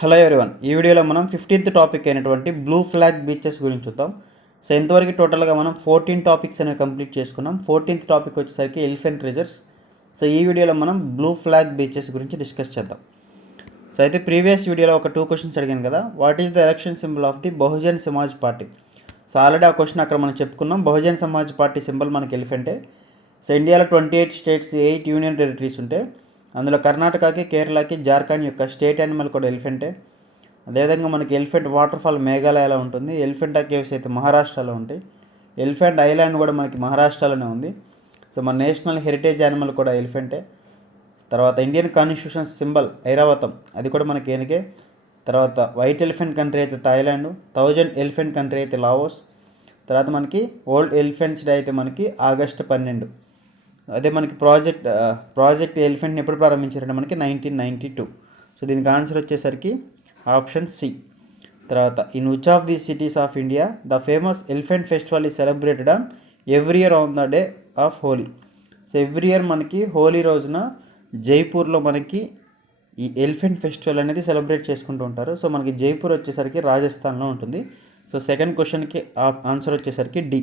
Hello everyone ఈ వీడియోలో మనం ఫిఫ్టీన్త్ టాపిక్ అయినటువంటి బ్లూ ఫ్లాగ్ బీచెస్ గురించి చూద్దాం. సో ఇంతవరకు టోటల్గా మనం ఫోర్టీన్ టాపిక్స్ అనేవి కంప్లీట్ చేసుకున్నాం. ఫోర్టీన్త్ టాపిక్ వచ్చేసరికి ఎలిఫెంట్ రిజర్స్ సో ఈ వీడియోలో మనం బ్లూ ఫ్లాగ్ బీచెస్ గురించి డిస్కస్ చేద్దాం. సో అయితే ప్రీవియస్ వీడియోలో ఒక టూ క్వశ్చన్స్ అడిగాను కదా. What is the election symbol of the Bahujan Samaj party so already ఆ క్వశ్చన్ అక్కడ మనం చెప్పుకున్నాం. బహుజన్ సమాజ్ పార్టీ సింబల్ మనకి ఎలిఫెంటే సో ఇండియాలో twenty eight states eight union territories ఉంటాయి అందులో కర్ణాటకకి కేరళకి జార్ఖండ్ యొక్క స్టేట్ యానిమల్ కూడా ఎలిఫెంటే. అదేవిధంగా మనకి ఎలిఫెంట్ వాటర్ ఫాల్ మేఘాలయలో ఉంటుంది. ఎలిఫెంటా కేవ్స్ అయితే మహారాష్ట్రలో ఉంటాయి. ఎలిఫెంట్ ఐలాండ్ కూడా మనకి మహారాష్ట్రలోనే ఉంది. సో మన నేషనల్ హెరిటేజ్ యానిమల్ కూడా ఎలిఫెంటే. తర్వాత ఇండియన్ కాన్స్టిట్యూషన్ సింబల్ ఐరావతం అది కూడా మనకి ఏనికే తర్వాత వైట్ ఎలిఫెంట్ కంట్రీ అయితే థాయిలాండ్ థౌజండ్ ఎలిఫెంట్ కంట్రీ అయితే లావోస్. తర్వాత మనకి ఓల్డ్ ఎలిఫెంట్స్ డే అయితే మనకి ఆగస్టు పన్నెండు. అదే మనకి ప్రాజెక్ట్ ప్రాజెక్ట్ ఎలిఫెంట్ని ఎప్పుడు ప్రారంభించారంటే మనకి నైన్టీన్ నైంటీ టూ. సో దీనికి ఆన్సర్ వచ్చేసరికి ఆప్షన్ సి. తర్వాత in which of the cities of India the famous elephant festival is celebrated on every year on the day of Holi so every year మనకి హోలీ రోజున జైపూర్లో మనకి ఈ elephant festival అనేది celebrate చేసుకుంటూ ఉంటారు. సో మనకి జైపూర్ వచ్చేసరికి రాజస్థాన్లో ఉంటుంది. సో సెకండ్ క్వశ్చన్కి ఆన్సర్ వచ్చేసరికి డి.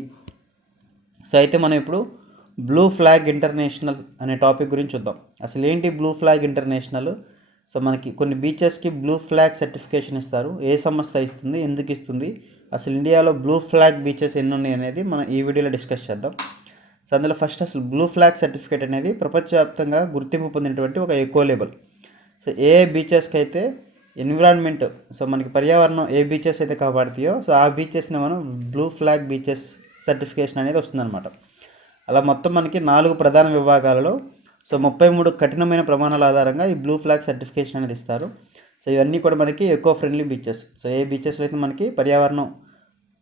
సో అయితే మనం ఇప్పుడు బ్లూ ఫ్లాగ్ ఇంటర్నేషనల్ అనే టాపిక్ గురించి చూద్దాం. అసలు ఏంటి బ్లూ ఫ్లాగ్ ఇంటర్నేషనల్? సో మనకి కొన్ని బీచెస్కి బ్లూ ఫ్లాగ్ సర్టిఫికేషన్ ఇస్తారు. ఏ సంస్థ ఇస్తుంది? ఎందుకు ఇస్తుంది? అసలు ఇండియాలో బ్లూ ఫ్లాగ్ బీచెస్ ఎన్ని ఉన్నాయి అనేది మనం ఈ వీడియోలో డిస్కస్ చేద్దాం. సో అందులో ఫస్ట్ అసలు బ్లూ ఫ్లాగ్ సర్టిఫికేట్ అనేది ప్రపంచవ్యాప్తంగా గుర్తింపు పొందినటువంటి ఒక ఎకో లేబుల్. సో ఏ బీచెస్కి అయితే ఎన్విరాన్మెంట్ సో మనకి పర్యావరణం ఏ బీచెస్ అయితే కాపాడుతాయో సో ఆ బీచెస్ని మనం బ్లూ ఫ్లాగ్ బీచెస్ సర్టిఫికేషన్ అనేది వస్తుందన్నమాట. అలా మొత్తం మనకి నాలుగు ప్రధాన విభాగాలలో సో ముప్పై మూడు కఠినమైన ప్రమాణాల ఆధారంగా ఈ బ్లూ ఫ్లాగ్ సర్టిఫికేషన్ అనేది ఇస్తారు. సో ఇవన్నీ కూడా మనకి ఎక్కువ ఫ్రెండ్లీ బీచెస్ సో ఏ బీచెస్లో అయితే మనకి పర్యావరణం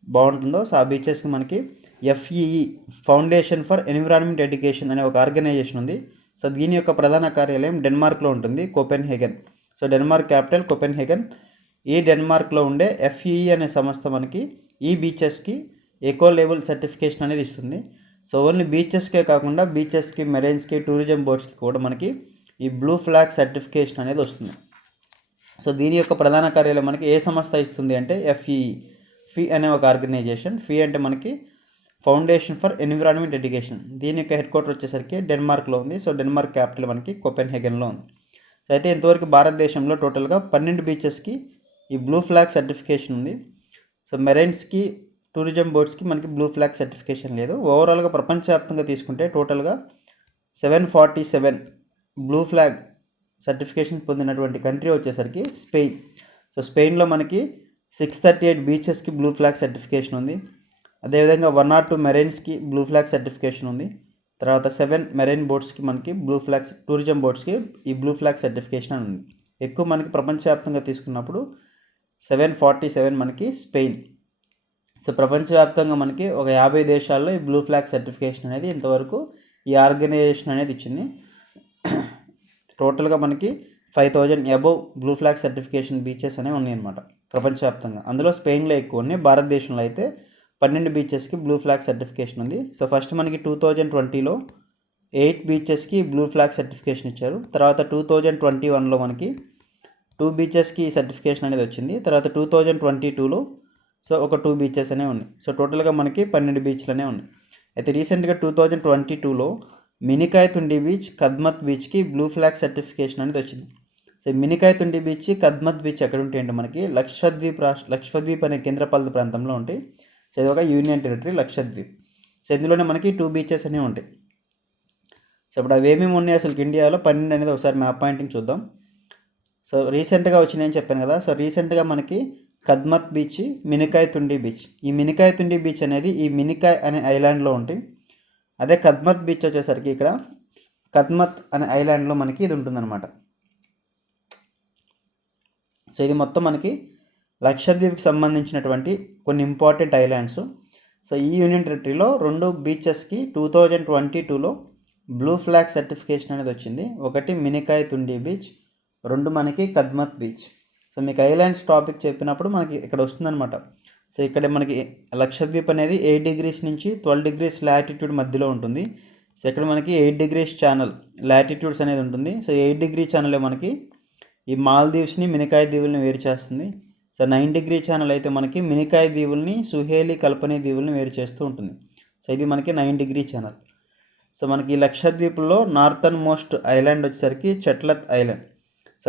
బాగుంటుందో సో ఆ బీచెస్కి మనకి FEE foundation for environment education అనే ఒక ఆర్గనైజేషన్ ఉంది. సో దీని యొక్క ప్రధాన కార్యాలయం డెన్మార్క్లో ఉంటుంది Copenhagen so Denmark capital Copenhagen ఈ డెన్మార్క్లో ఉండే ఎఫ్ఈఈ అనే సంస్థ మనకి ఈ బీచెస్కి ఎకో లెవెల్ సర్టిఫికేషన్ అనేది ఇస్తుంది. సో ఓన్లీ బీచెస్కే కాకుండా బీచెస్కి మెరైన్స్కి టూరిజం బోర్డ్స్కి కూడా మనకి ఈ బ్లూ ఫ్లాగ్ సర్టిఫికేషన్ అనేది వస్తుంది. సో దీని యొక్క ప్రధాన కార్యాలయం మనకి ఏ సంస్థ ఇస్తుంది అంటే ఎఫ్ఈ ఫీ అనే ఒక ఆర్గనైజేషన్. ఫీ అంటే మనకి ఫౌండేషన్ ఫర్ ఎన్విరాన్మెంట్ ఎడ్యుకేషన్. దీని యొక్క హెడ్ క్వార్టర్ వచ్చేసరికి డెన్మార్క్లో ఉంది. సో డెన్మార్క్ క్యాపిటల్ మనకి కోపెన్హెగన్లో ఉంది. సో అయితే ఇంతవరకు భారతదేశంలో టోటల్గా పన్నెండు బీచెస్కి ఈ బ్లూ ఫ్లాగ్ సర్టిఫికేషన్ ఉంది. సో మెరైన్స్కి టూరిజం బోర్డ్స్కి మనకి బ్లూ ఫ్లాగ్ సర్టిఫికేషన్ లేదు. ఓవరాల్గా ప్రపంచవ్యాప్తంగా తీసుకుంటే టోటల్గా seven forty seven blue flag certification పొందినటువంటి కంట్రీ వచ్చేసరికి స్పెయిన్. సో స్పెయిన్లో మనకి సిక్స్ థర్టీ ఎయిట్ బీచెస్కి బ్లూ ఫ్లాగ్ సర్టిఫికేషన్ ఉంది. అదేవిధంగా వన్ నాట్ టూ మెరైన్స్కి బ్లూ ఫ్లాగ్ సర్టిఫికేషన్ ఉంది. తర్వాత సెవెన్ మెరైన్ బోట్స్కి మనకి బ్లూ ఫ్లాగ్ టూరిజం బోట్స్కి ఈ బ్లూ ఫ్లాగ్ సర్టిఫికేషన్ అని ఉంది. ఎక్కువ మనకి ప్రపంచవ్యాప్తంగా తీసుకున్నప్పుడు సెవెన్ ఫార్టీ సెవెన్ మనకి స్పెయిన్. సో ప్రపంచవ్యాప్తంగా మనకి ఒక యాభై దేశాల్లో ఈ బ్లూ ఫ్లాగ్ సర్టిఫికేషన్ అనేది ఇంతవరకు ఈ ఆర్గనైజేషన్ అనేది ఇచ్చింది. టోటల్గా మనకి five thousand above blue flag certification beaches అనేవి ఉన్నాయి అనమాట ప్రపంచవ్యాప్తంగా. అందులో స్పెయిన్లో ఎక్కువ ఉన్నాయి. భారతదేశంలో అయితే పన్నెండు బీచెస్కి బ్లూ ఫ్లాగ్ సర్టిఫికేషన్ ఉంది. సో ఫస్ట్ మనకి టూ థౌజండ్ ట్వంటీలో ఎయిట్ బీచెస్కి బ్లూ ఫ్లాగ్ సర్టిఫికేషన్ ఇచ్చారు. తర్వాత టూ థౌజండ్ ట్వంటీ వన్లో మనకి టూ బీచెస్కి సర్టిఫికేషన్ అనేది వచ్చింది. తర్వాత టూ థౌజండ్ ట్వంటీ టూలో సో ఒక టూ బీచెస్ అనేవి ఉన్నాయి. సో టోటల్గా మనకి పన్నెండు బీచ్లనే ఉన్నాయి. అయితే రీసెంట్గా టూ థౌజండ్ ట్వంటీ టూలో మినికాయతుండి బీచ్ కద్మత్ బీచ్కి బ్లూ ఫ్లాగ్ సర్టిఫికేషన్ అనేది వచ్చింది. So Minicoy Thundi beach Kadmat beach ఎక్కడ ఉంటాయి మనకి లక్షద్వీప్ రాష్ట్ర లక్షద్వీప్ అనే కేంద్రపాలిత ప్రాంతంలో ఉంటాయి. సో ఇది ఒక యూనియన్ టెరిటరీ లక్షద్వీప్. సో ఇందులోనే మనకి టూ బీచెస్ అనేవి ఉంటాయి. సో ఇప్పుడు అవి ఏమేమి ఉన్నాయి అసలు ఇండియాలో? పన్నెండు అనేది ఒకసారి మ్యాప్ పాయింటింగ్ చూద్దాం. సో రీసెంట్గా వచ్చినాయని చెప్పాను కదా. సో రీసెంట్గా మనకి కద్మత్ బీచ్ మినికాయ్ తుండి బీచ్. ఈ మినికాయ్ తుండి బీచ్ అనేది ఈ మినికాయ్ అనే ఐలాండ్లో ఉంటుంది అదే కద్మత్ బీచ్ వచ్చేసరికి ఇక్కడ కద్మత్ అనే ఐలాండ్లో మనకి ఇది ఉంటుందన్నమాట. సో ఇది మొత్తం మనకి లక్షద్వీప్కి సంబంధించినటువంటి కొన్ని ఇంపార్టెంట్ ఐలాండ్స్. సో ఈ యూనియన్ టెరిటరీలో రెండు బీచెస్కి టూ థౌజండ్ ట్వంటీ టూలో బ్లూ ఫ్లాగ్ సర్టిఫికేషన్ అనేది వచ్చింది. ఒకటి మినికాయ్ తుండి బీచ్ రెండు మనకి కద్మత్ బీచ్. సో మీకు ఐలాండ్స్ టాపిక్ చెప్పినప్పుడు మనకి ఇక్కడ వస్తుందన్నమాట. సో ఇక్కడ మనకి లక్షద్వీప్ అనేది ఎయిట్ డిగ్రీస్ నుంచి ట్వెల్వ్ డిగ్రీస్ లాటిట్యూడ్ మధ్యలో ఉంటుంది. సో ఇక్కడ మనకి ఎయిట్ డిగ్రీస్ ఛానల్ లాటిట్యూడ్స్ అనేది ఉంటుంది. సో ఎయిట్ డిగ్రీ ఛానలే మనకి ఈ మాల్దీవ్స్ని మినికాయ దీవుల్ని వేరు చేస్తుంది. సో నైన్ డిగ్రీ ఛానల్ అయితే మనకి మినికాయ దీవుల్ని సుహేలి కల్పనీ దీవుల్ని వేరు చేస్తూ ఉంటుంది. సో ఇది మనకి నైన్ డిగ్రీ ఛానల్ సో మనకి లక్షద్వీప్లో నార్థన్ మోస్ట్ ఐలాండ్ వచ్చేసరికి చట్లత్ ఐలాండ్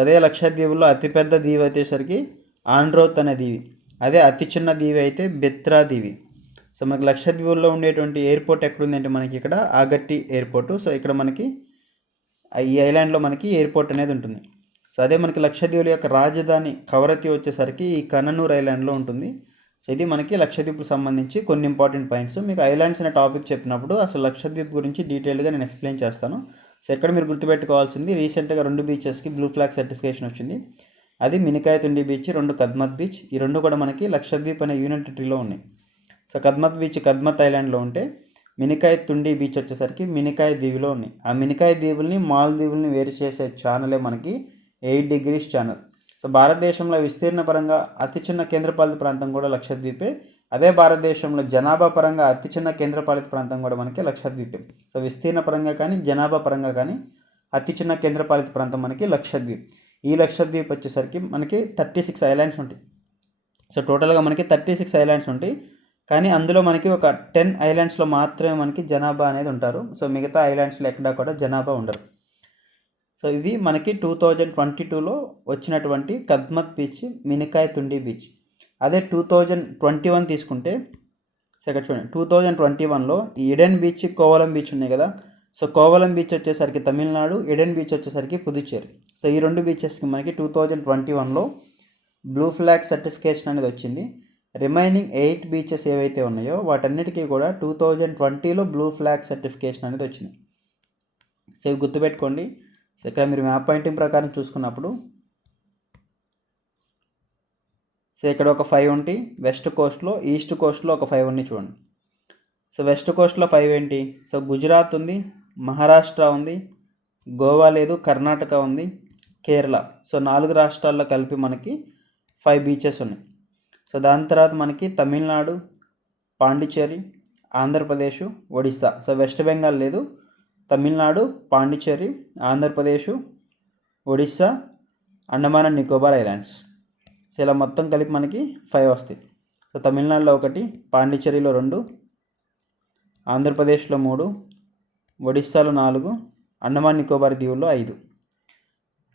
అదే లక్షద్వీప్లో అతిపెద్ద దీవి వచ్చేసరికి ఆండ్రోత్ అనే దీవి. అదే అతి చిన్న దీవి అయితే బెత్రా దీవి. సో మనకి లక్షద్వీప్లో ఉండేటువంటి ఎయిర్పోర్ట్ ఎక్కడుందంటే మనకి ఇక్కడ ఆగట్టి ఎయిర్పోర్ట్. సో ఇక్కడ మనకి ఈ ఐలాండ్లో మనకి ఎయిర్పోర్ట్ అనేది ఉంటుంది. సో అదే మనకి లక్షద్వీపుల యొక్క రాజధాని కవరతి వచ్చేసరికి ఈ కన్ననూర్ ఐలాండ్లో ఉంటుంది. సో ఇది మనకి లక్షద్వీప్కి సంబంధించి కొన్ని ఇంపార్టెంట్ పాయింట్స్. మీకు ఐలాండ్స్ అనే టాపిక్ చెప్పినప్పుడు అసలు లక్షద్వీప్ గురించి డీటెయిల్గా నేను ఎక్స్ప్లెయిన్ చేస్తాను. సో ఎక్కడ మీరు గుర్తుపెట్టుకోవాల్సింది రీసెంట్గా రెండు బీచెస్కి బ్లూ ఫ్లాగ్ సర్టిఫికేషన్ వచ్చింది. అది మినికాయతుండి బీచ్ రెండు కద్మత్ బీచ్. ఈ రెండు కూడా మనకి లక్షద్వీప్ అనే యూనిట్ ట్రీలో ఉన్నాయి. సో కద్మత్ బీచ్ కద్మత్ ఐలాండ్లో ఉంటే మినికాయ తుండి బీచ్ వచ్చేసరికి మినికాయ దీవిలో ఉన్నాయి. ఆ మినికాయ దీవుల్ని మాల్దీవుల్ని వేరు చేసే ఛానలే మనకి ఎయిట్ డిగ్రీస్ ఛానల్. సో భారతదేశంలో విస్తీర్ణ పరంగా అతి చిన్న కేంద్రపాలిత ప్రాంతం కూడా లక్షద్వీపే. అదే భారతదేశంలో జనాభా పరంగా అతి చిన్న కేంద్రపాలిత ప్రాంతం కూడా మనకి లక్షద్వీపే. సో విస్తీర్ణ పరంగా కానీ జనాభా పరంగా కానీ అతి చిన్న కేంద్రపాలిత ప్రాంతం మనకి లక్షద్వీప్. ఈ లక్షద్వీప్ వచ్చేసరికి మనకి థర్టీ సిక్స్ ఐలాండ్స్ ఉంటాయి. సో టోటల్గా మనకి థర్టీ సిక్స్ ఐలాండ్స్ ఉంటాయి. కానీ అందులో మనకి ఒక టెన్ ఐలాండ్స్లో మాత్రమే మనకి జనాభా అనేది ఉంటారు. సో మిగతా ఐలాండ్స్లో ఎక్కడా కూడా జనాభా ఉండరు సో ఇది మనకి టూ థౌజండ్ ట్వంటీ టూలో వచ్చినటువంటి కద్మత్ బీచ్ మినికాయ్ తుండి బీచ్. అదే టూ థౌజండ్ ట్వంటీ వన్ తీసుకుంటే సెకండ్ చూడండి. టూ థౌజండ్ ట్వంటీ వన్లో ఈ ఎడెన్ బీచ్ కోవలం బీచ్ ఉన్నాయి కదా. సో కోవలం బీచ్ వచ్చేసరికి తమిళనాడు ఎడెన్ బీచ్ వచ్చేసరికి పుదుచ్చేరి. సో ఈ రెండు బీచెస్కి మనకి టూ థౌజండ్ ట్వంటీ వన్లో బ్లూ ఫ్లాగ్ సర్టిఫికేషన్ అనేది వచ్చింది. రిమైనింగ్ ఎయిట్ బీచెస్ ఏవైతే ఉన్నాయో వాటన్నిటికీ కూడా టూ థౌజండ్ ట్వంటీలో బ్లూ ఫ్లాగ్ సర్టిఫికేషన్ అనేది వచ్చింది. సో ఇవి గుర్తుపెట్టుకోండి. సో ఇక్కడ మీరు మ్యాప్ పాయింటింగ్ ప్రకారం చూసుకున్నప్పుడు సో ఇక్కడ ఒక ఫైవ్ ఉంటాయి వెస్ట్ కోస్ట్లో ఈస్ట్ కోస్ట్లో ఒక ఫైవ్ ఉన్నాయి చూడండి. సో వెస్ట్ కోస్ట్లో ఫైవ్ ఏంటి? సో గుజరాత్ ఉంది మహారాష్ట్ర ఉంది గోవా లేదు కర్ణాటక ఉంది కేరళ. సో నాలుగు రాష్ట్రాల్లో కలిపి మనకి ఫైవ్ బీచెస్ ఉన్నాయి. సో దాని తర్వాత మనకి తమిళనాడు పాండిచ్చేరి ఆంధ్రప్రదేశ్ ఒడిస్సా. సో వెస్ట్ బెంగాల్ లేదు Tamil Nadu Pondicherry Andhra Pradesh Odisha Andaman and Nicobar islands. So ఇలా మొత్తం కలిపి మనకి ఫైవ్ వస్తాయి. సో తమిళనాడులో ఒకటి పాండిచ్చేరిలో రెండు ఆంధ్రప్రదేశ్లో మూడు ఒడిస్సాలో నాలుగు అండమాన్ నికోబార్ దీవుల్లో ఐదు.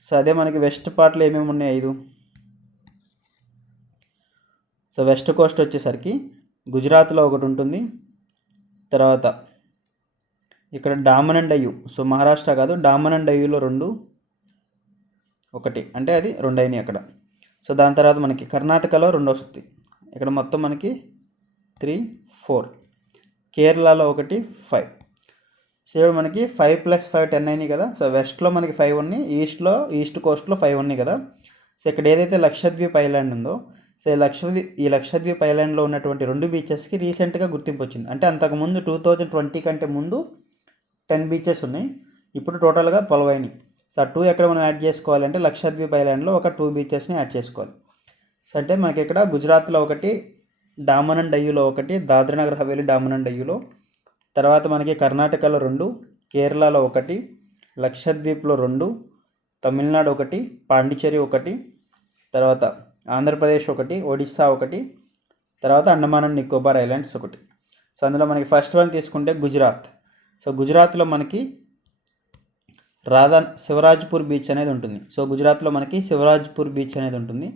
సో అదే మనకి వెస్ట్ పార్ట్లో ఏమేమి ఉన్నాయి ఐదు? సో వెస్ట్ కోస్ట్ వచ్చేసరికి గుజరాత్లో ఒకటి ఉంటుంది. తర్వాత ఇక్కడ డామన్ అండ్ డయ్యు సో మహారాష్ట్ర కాదు డామన్ అండ్ డయ్యూలో రెండు ఒకటి. అంటే అది రెండు అయినాయి అక్కడ. సో దాని తర్వాత మనకి కర్ణాటకలో రెండు వస్తుంది ఇక్కడ మొత్తం మనకి త్రీ ఫోర్. కేరళలో ఒకటి ఫైవ్. సో ఇప్పుడు మనకి ఫైవ్ ప్లస్ ఫైవ్ టెన్ అయినాయి కదా. సో వెస్ట్లో మనకి ఫైవ్ ఉన్నాయి ఈస్ట్లో ఈస్ట్ కోస్ట్లో ఫైవ్ ఉన్నాయి కదా. సో ఇక్కడ ఏదైతే లక్షద్వీప్ ఐలాండ్ ఉందో సో ఈ లక్షద్వీప్ ఈ లక్షద్వీప్ ఐలాండ్లో ఉన్నటువంటి రెండు బీచెస్కి రీసెంట్గా గుర్తింపు వచ్చింది. అంటే అంతకుముందు టూ థౌజండ్ ట్వంటీ కంటే ముందు టెన్ బీచెస్ ఉన్నాయి. ఇప్పుడు టోటల్గా ట్వెల్వ్ అయినాయి. సో టూ ఎక్కడ మనం యాడ్ చేసుకోవాలంటే లక్షద్వీప్ ఐలాండ్లో ఒక టూ బీచెస్ని యాడ్ చేసుకోవాలి. సో అంటే మనకి ఇక్కడ గుజరాత్లో ఒకటి డామన్ అండ్ డయ్యూలో ఒకటి దాద్రానగర్ హవేలీ డామన్ అండ్ డయ్యూలో తర్వాత మనకి కర్ణాటకలో రెండు కేరళలో ఒకటి లక్షద్వీప్లో రెండు తమిళనాడు ఒకటి పాండిచ్చేరి ఒకటి తర్వాత ఆంధ్రప్రదేశ్ ఒకటి ఒడిస్సా ఒకటి తర్వాత అండమాన్ అండ్ నికోబార్ ఐలాండ్స్ ఒకటి. సో అందులో మనకి ఫస్ట్ వన్ తీసుకుంటే గుజరాత్. సో గుజరాత్లో మనకి రాధా శివరాజ్పూర్ బీచ్ అనేది ఉంటుంది. సో గుజరాత్లో మనకి శివరాజ్పూర్ బీచ్ అనేది ఉంటుంది.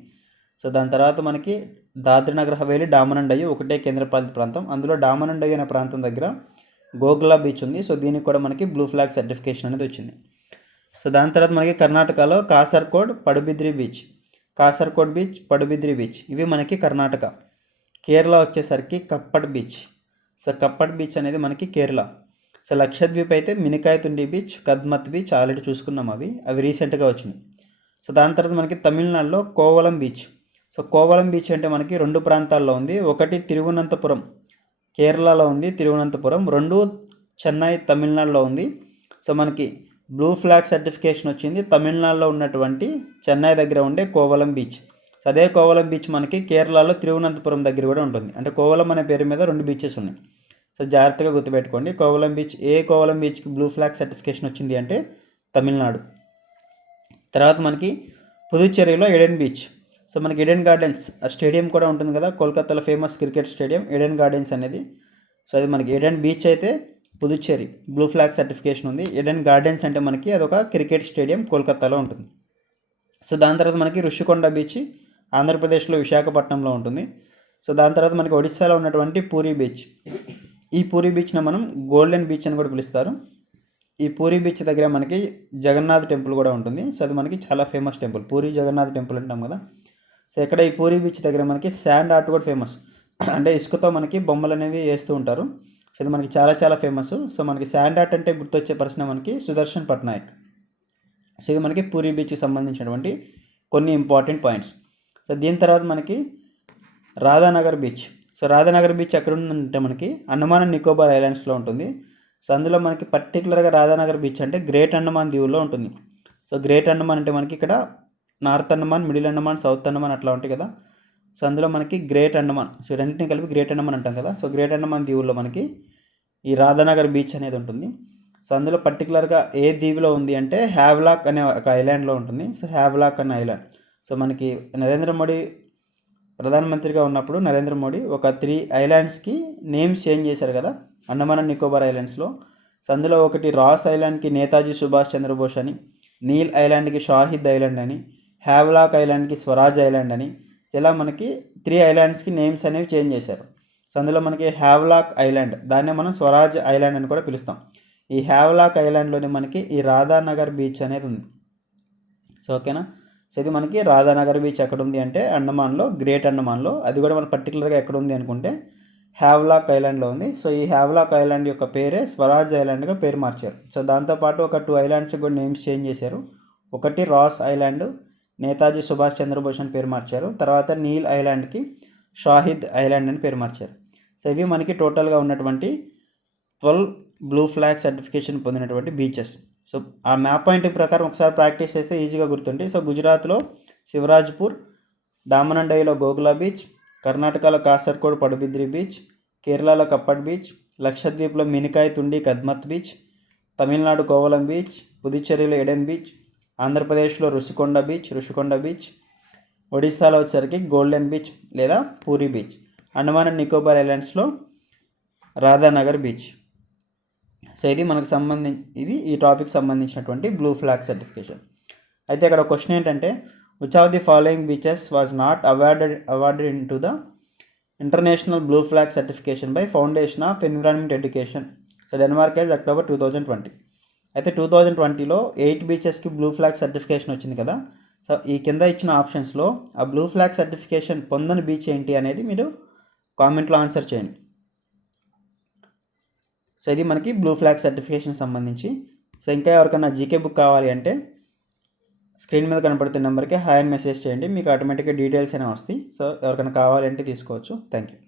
సో దాని తర్వాత మనకి దాద్రినగర్ హవేలీ డామన్ అయ్యి ఒకటే కేంద్రపాలిత ప్రాంతం. అందులో డామన్ అయ్యి అనే ప్రాంతం దగ్గర గోగులా బీచ్ ఉంది. సో దీనికి కూడా మనకి బ్లూ ఫ్లాగ్ సర్టిఫికేషన్ అనేది వచ్చింది. సో దాని తర్వాత మనకి కర్ణాటకలో Kasaragod Padubidri beach. Kasaragod beach Padubidri beach. ఇవి మనకి కర్ణాటక. కేరళ వచ్చేసరికి Kappad beach. So Kappad beach అనేది మనకి కేరళ. సో లక్షద్వీప్ అయితే Minicoy Thundi beach Kadmat beach already చూసుకున్నాం అవి. అవి రీసెంట్గా వచ్చినాయి. సో దాని తర్వాత మనకి తమిళనాడులో Kovalam beach. So Kovalam beach అంటే మనకి రెండు ప్రాంతాల్లో ఉంది. ఒకటి తిరువనంతపురం కేరళలో ఉంది తిరువనంతపురం. రెండు చెన్నై తమిళనాడులో ఉంది. సో మనకి బ్లూ ఫ్లాగ్ సర్టిఫికేషన్ వచ్చింది. తమిళనాడులో ఉన్నటువంటి చెన్నై దగ్గర ఉండే కోవలం బీచ్. సో అదే కోవలం బీచ్ మనకి కేరళలో తిరువనంతపురం దగ్గర కూడా ఉంటుంది. అంటే కోవలం అనే పేరు మీద రెండు బీచెస్ ఉన్నాయి. సో జాగ్రత్తగా గుర్తుపెట్టుకోండి. కోవలం బీచ్ ఏ కోవలం బీచ్కి బ్లూ ఫ్లాగ్ సర్టిఫికేషన్ వచ్చింది అంటే తమిళనాడు. తర్వాత మనకి పుదుచ్చేరిలో ఎడెన్ బీచ్ సో మనకి ఎడెన్ గార్డెన్స్ ఆ స్టేడియం కూడా ఉంటుంది కదా కోల్కతాలో famous cricket stadium Eden Gardens అనేది. సో అది మనకి ఎడెన్ బీచ్ అయితే పుదుచ్చేరి బ్లూ ఫ్లాగ్ సర్టిఫికేషన్ ఉంది. ఎడెన్ గార్డెన్స్ అంటే మనకి అదొక క్రికెట్ స్టేడియం కోల్కతాలో ఉంటుంది. సో దాని తర్వాత మనకి ఋషికొండ బీచ్ ఆంధ్రప్రదేశ్లో విశాఖపట్నంలో ఉంటుంది. సో దాని తర్వాత మనకి ఒడిస్సాలో ఉన్నటువంటి పూరి బీచ్. ఈ పూరి బీచ్ను మనం గోల్డెన్ బీచ్ అని కూడా పిలుస్తారు. ఈ పూరి బీచ్ దగ్గర మనకి జగన్నాథ్ టెంపుల్ కూడా ఉంటుంది. సో అది మనకి చాలా famous temple. Puri Jagannath temple అంటాం కదా. సో ఇక్కడ ఈ పూరి బీచ్ దగ్గర మనకి శాండ్ ఆర్ట్ కూడా ఫేమస్ అంటే ఇసుకతో మనకి బొమ్మలు అనేవి వేస్తూ ఉంటారు. సో ఇది మనకి చాలా చాలా ఫేమస్ సో మనకి శాండ్ ఆర్ట్ అంటే గుర్తొచ్చే పర్సన్ మనకి సుదర్శన్ పట్నాయక్. సో ఇది మనకి పూరి బీచ్కి సంబంధించినటువంటి కొన్ని ఇంపార్టెంట్ పాయింట్స్ సో దీని తర్వాత మనకి Radhanagar beach so Radhanagar beach ఎక్కడ ఉందంటే మనకి అండమాన్ అండ్ నికోబార్ ఐలాండ్స్లో ఉంటుంది. సో అందులో మనకి పర్టికులర్గా రాధానగర్ బీచ్ అంటే గ్రేట్ అండమాన్ దీవుల్లో ఉంటుంది. సో గ్రేట్ అండమాన్ అంటే మనకి ఇక్కడ north Andaman middle Andaman south Andaman అట్లా ఉంటాయి కదా. సో అందులో మనకి గ్రేట్ అండమాన్ సో రెండింటిని కలిపి గ్రేట్ అండమాన్ అంటాం కదా. సో గ్రేట్ అండమాన్ దీవుల్లో మనకి ఈ రాధానగర్ బీచ్ అనేది ఉంటుంది. సో అందులో పర్టికులర్గా ఏ దీవిలో ఉంది అంటే హ్యావ్లాక్ అనే ఒక ఐలాండ్లో ఉంటుంది. సో హ్యావ్లాక్ అనే ఐలాండ్. సో మనకి నరేంద్ర మోడీ ప్రధానమంత్రిగా ఉన్నప్పుడు నరేంద్ర మోడీ ఒక త్రీ ఐలాండ్స్కి నేమ్స్ చేంజ్ చేశారు కదా అండమాన్ అండ్ నికోబార్ ఐలాండ్స్లో. సో అందులో ఒకటి రాస్ ఐలాండ్కి నేతాజీ సుభాష్ చంద్రబోస్ అని నీల్ ఐలాండ్కి షాహిద్ ఐలాండ్ అని హ్యావ్లాక్ ఐలాండ్కి స్వరాజ్ ఐలాండ్ అని ఇలా మనకి త్రీ ఐలాండ్స్కి నేమ్స్ అనేవి చేంజ్ చేశారు. సో అందులో మనకి హ్యావ్లాక్ ఐలాండ్ దాన్నే మనం స్వరాజ్ ఐలాండ్ అని కూడా పిలుస్తాం. ఈ హ్యావ్లాక్ ఐలాండ్లోనే మనకి ఈ రాధానగర్ బీచ్ అనేది ఉంది. సో ఓకేనా? సో ఇది మనకి రాధానగర్ బీచ్ ఎక్కడ ఉంది అంటే అండమాన్లో గ్రేట్ అండమాన్లో. అది కూడా మన పర్టికులర్గా ఎక్కడ ఉంది అనుకుంటే హ్యావ్లాక్ ఐలాండ్లో ఉంది. సో ఈ హ్యావ్లాక్ ఐలాండ్ యొక్క పేరే స్వరాజ్ ఐలాండ్గా పేరు మార్చారు. సో దాంతోపాటు ఒక టూ ఐలాండ్స్ కూడా నేమ్స్ చేంజ్ చేశారు. ఒకటి రాస్ ఐలాండ్ నేతాజీ సుభాష్ చంద్రబోస్ అని పేరు మార్చారు. తర్వాత నీల్ ఐలాండ్కి షాహిద్ ఐలాండ్ అని పేరు మార్చారు. సో ఇవి మనకి టోటల్గా ఉన్నటువంటి ట్వెల్వ్ బ్లూ ఫ్లాగ్ సర్టిఫికేషన్ పొందినటువంటి బీచెస్. సో ఆ మ్యాప్ పాయింట్ ప్రకారం ఒకసారి ప్రాక్టీస్ చేస్తే ఈజీగా గుర్తుంటే సో గుజరాత్లో శివరాజ్పూర్ డామనండైలో గోగులా బీచ్ కర్ణాటకలో కాసర్కోడ్ పడుబిద్రి బీచ్ కేరళలో కప్పట్ బీచ్ లక్షద్వీప్లో మినికాయ్ తుండి కద్మత్ బీచ్ తమిళనాడు కోవలం బీచ్ పుదుచ్చేరిలో ఎడెన్ బీచ్ ఆంధ్రప్రదేశ్లో రుషికొండ బీచ్ రుషికొండ బీచ్ ఒడిస్సాలో వచ్చేసరికి గోల్డెన్ బీచ్ లేదా పూరి బీచ్ అండమాన్ అండ్ నికోబార్ ఐలాండ్స్లో రాధానగర్ బీచ్. సో ఇది మనకు సంబంధించి ఇది ఈ టాపిక్ సంబంధించినటువంటి బ్లూ ఫ్లాగ్ సర్టిఫికేషన్ అయితే ఇక్కడ క్వశ్చన్ ఏంటంటే which of the following beaches was not awarded awarded in to the international blue flag certification by foundation of environment education so Denmark age October two thousand twenty అయితే two thousand ట్వంటీలో eight బీచెస్కి blue flag certification వచ్చింది కదా. So ఈ కింద ఇచ్చిన ఆప్షన్స్లో ఆ బ్లూ ఫ్లాగ్ సర్టిఫికేషన్ పొందని బీచ్ ఏంటి అనేది మీరు కామెంట్లో ఆన్సర్ చేయండి. సో ఇది మనకి బ్లూ ఫ్లాగ్ సర్టిఫికేషన్ సంబంధించి. సో ఇంకా ఎవరికైనా జీకే బుక్ కావాలి అంటే స్క్రీన్ మీద కనపడుతున్న నెంబర్కి హాయ్ అని మెసేజ్ చేయండి. మీకు ఆటోమేటిక్గా డీటెయిల్స్ అనేవి వస్తాయి. సో ఎవరికైనా కావాలంటే తీసుకోవచ్చు. Thank you